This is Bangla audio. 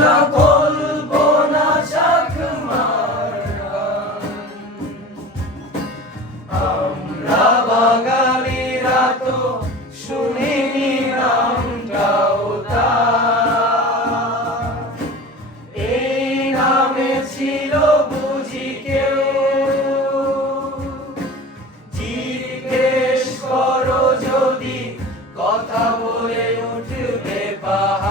এটা কল্পনা চাকমার গান। আমরা বাঙালিরা তো শুনিনি নামটাও তার, এই নামে ছিল বুঝি কেউ? জিজ্ঞেস করো যদি, কথা বলে উঠবে পাহাড়।